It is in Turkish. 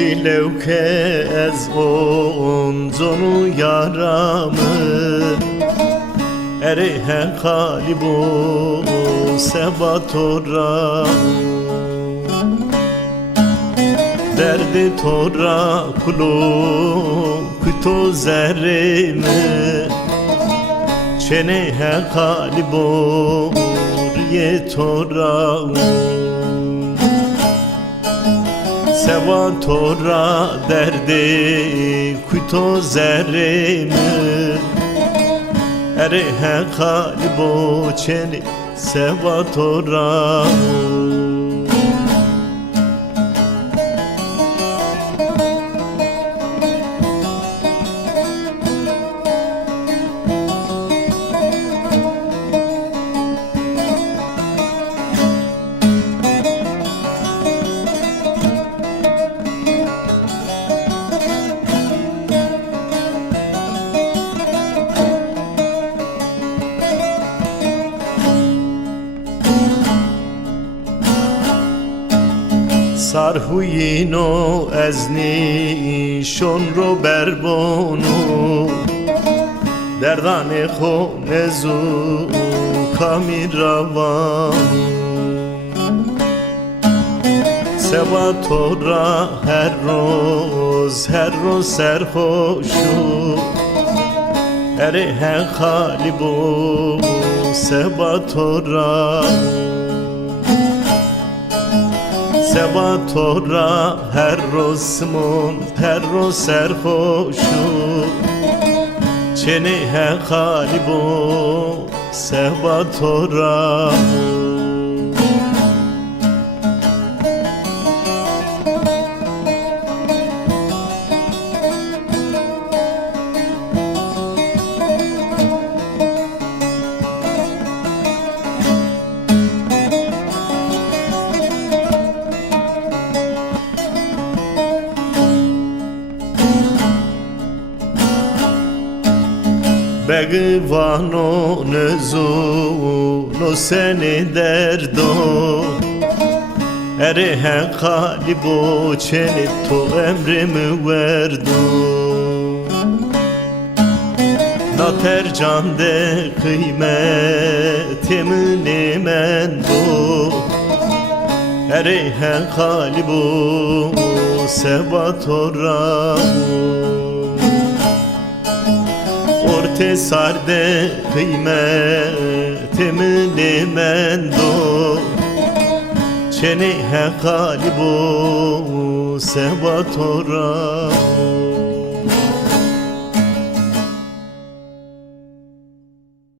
Çilevke ez onzonu yaramı Erehe kalibu Seba Torao Derdi tora kulu kuto zerrimi Çene he kalibu ye Torao Seba tora derdi kuto zerrimi Ere he kalibu çene Seba Torao Sarhuyino ezni şonro berbonu Derdane khonezu kamiravan Seba tora her roz serhoşu Ere he halibu Seba tora Seba tora her roz serhoşu Çene he halibu Seba Torao Begvano nezu no seni derdo Ere he kalibo çeni to emrimi verdo Na tercan de kıymetimi nemendo Ere he kalibo Seba Torao Orte sarde kıymetimi nemendo Çene he kalibu Seba Torao